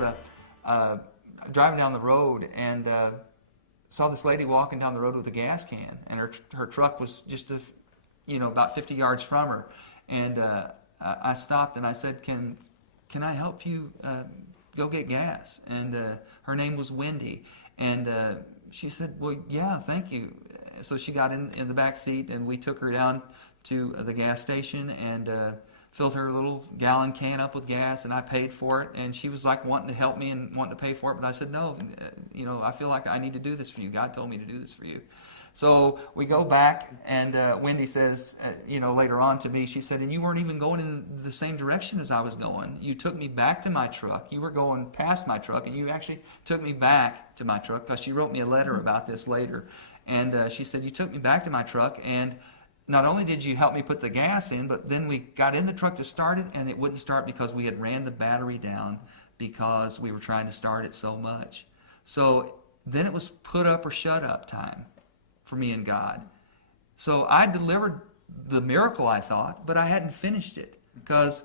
Florida, driving down the road, and saw this lady walking down the road with a gas can, and her truck was just about 50 yards from her. And I stopped and I said, "Can I help you go get gas?" And her name was Wendy, and she said, "Well, yeah, thank you." So she got in the back seat, and we took her down to the gas station and filled her little gallon can up with gas, and I paid for it. And she was like wanting to help me and wanting to pay for it, but I said, "No, I feel like I need to do this for you. God told me to do this for you." So we go back, and Wendy says, later on to me, she said, "And you weren't even going in the same direction as I was going. You took me back to my truck. You were going past my truck, and you actually took me back to my truck," because she wrote me a letter about this later. And she said, "You took me back to my truck, and not only did you help me put the gas in, but then we got in the truck to start it, and it wouldn't start because we had ran the battery down because we were trying to start it so much." So then it was put up or shut up time for me and God. So I delivered the miracle, I thought, but I hadn't finished it, because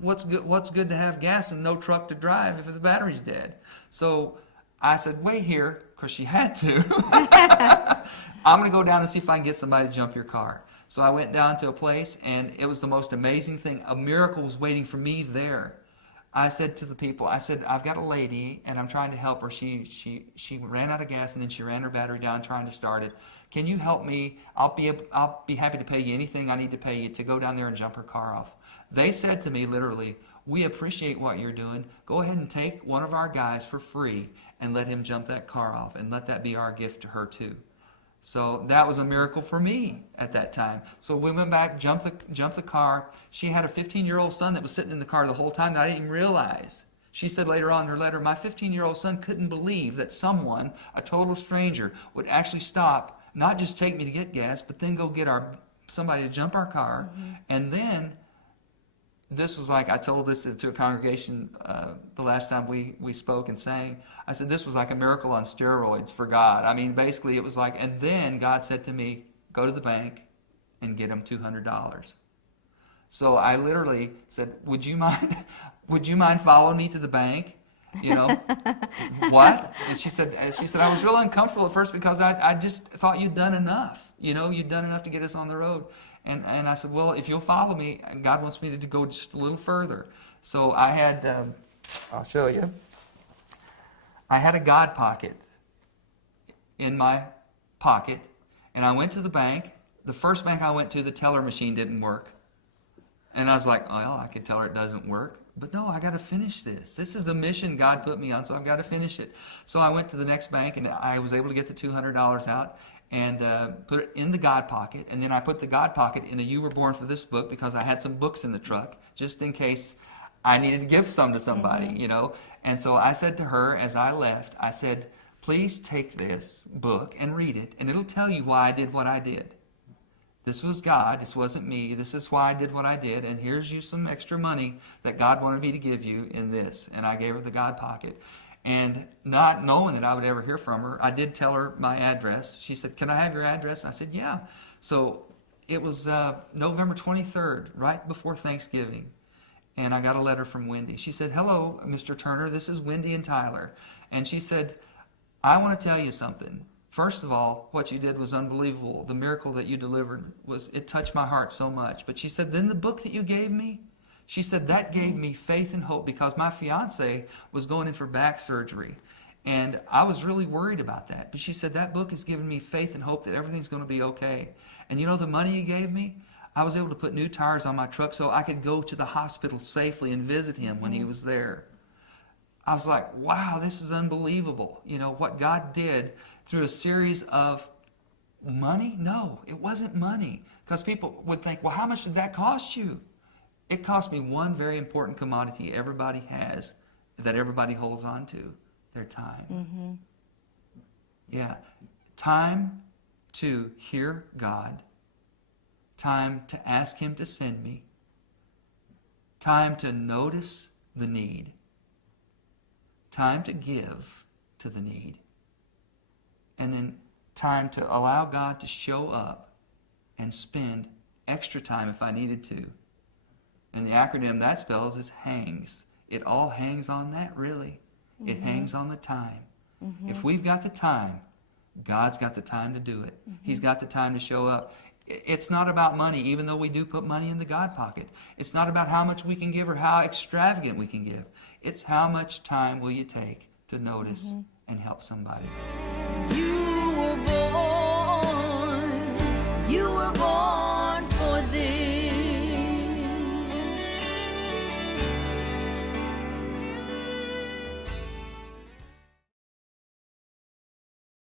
what's good to have gas and no truck to drive if the battery's dead? So I said, "Wait here," because she had to. "I'm going to go down and see if I can get somebody to jump your car." So I went down to a place, and it was the most amazing thing. A miracle was waiting for me there. I said to the people, I said, "I've got a lady, and I'm trying to help her. She ran out of gas, and then she ran her battery down trying to start it. Can you help me? I'll be happy to pay you anything I need to pay you to go down there and jump her car off." They said to me literally, "We appreciate what you're doing. Go ahead and take one of our guys for free and let him jump that car off, and let that be our gift to her too." So that was a miracle for me at that time. So we went back, jumped the car. She had a 15-year-old son that was sitting in the car the whole time that I didn't even realize. She said later on in her letter, "My 15-year-old son couldn't believe that someone, a total stranger, would actually stop, not just take me to get gas, but then go get somebody to jump our car." Mm-hmm. And then this was like, I told this to a congregation the last time we spoke and sang. I said, this was like a miracle on steroids for God. I mean, basically it was like, and then God said to me, "Go to the bank and get him $200. So I literally said, would you mind following me to the bank? What? And she said, "I was really uncomfortable at first because I just thought you'd done enough. You'd done enough to get us on the road." And I said, "Well, if you'll follow me, God wants me to go just a little further." So I had, I'll show you. I had a God pocket in my pocket, and I went to the bank. The first bank I went to, the teller machine didn't work. And I was like, "Well, I can tell her it doesn't work. But no, I got to finish this. This is the mission God put me on, so I've got to finish it." So I went to the next bank, and I was able to get the $200 out and put it in the God pocket. And then I put the God pocket in a "You Were Born for This" book, because I had some books in the truck just in case I needed to give some to somebody, Mm-hmm. And so I said to her as I left, I said, "Please take this book and read it, and it'll tell you why I did what I did. This was God. This wasn't me. This is why I did what I did. And here's you some extra money that God wanted me to give you in this." And I gave her the God pocket. And not knowing that I would ever hear from her, I did tell her my address. She said, "Can I have your address?" I said, "Yeah." So it was November 23rd, right before Thanksgiving. And I got a letter from Wendy. She said, "Hello, Mr. Turner. This is Wendy and Tyler." And she said, "I want to tell you something. First of all, what you did was unbelievable. The miracle that you delivered, it touched my heart so much. But," she said, "then the book that you gave me," she said, "that gave me faith and hope, because my fiance was going in for back surgery. And I was really worried about that. But," she said, "that book has given me faith and hope that everything's going to be okay. And the money you gave me, I was able to put new tires on my truck so I could go to the hospital safely and visit him when he was there." I was like, wow, this is unbelievable. What God did through a series of money? No, it wasn't money. Because people would think, well, how much did that cost you? It cost me one very important commodity everybody has, that everybody holds on to: their time. Mm-hmm. Yeah. Time to hear God. Time to ask Him to send me. Time to notice the need. Time to give to the need. And then time to allow God to show up and spend extra time if I needed to. And the acronym that spells is HANGS. It all hangs on that, really. It hangs on the time. If we've got the time, God's got the time to do it. He's got the time to show up. It's not about money, even though we do put money in the God pocket. It's not about how much we can give or how extravagant we can give. It's how much time will you take to notice and help somebody. You were born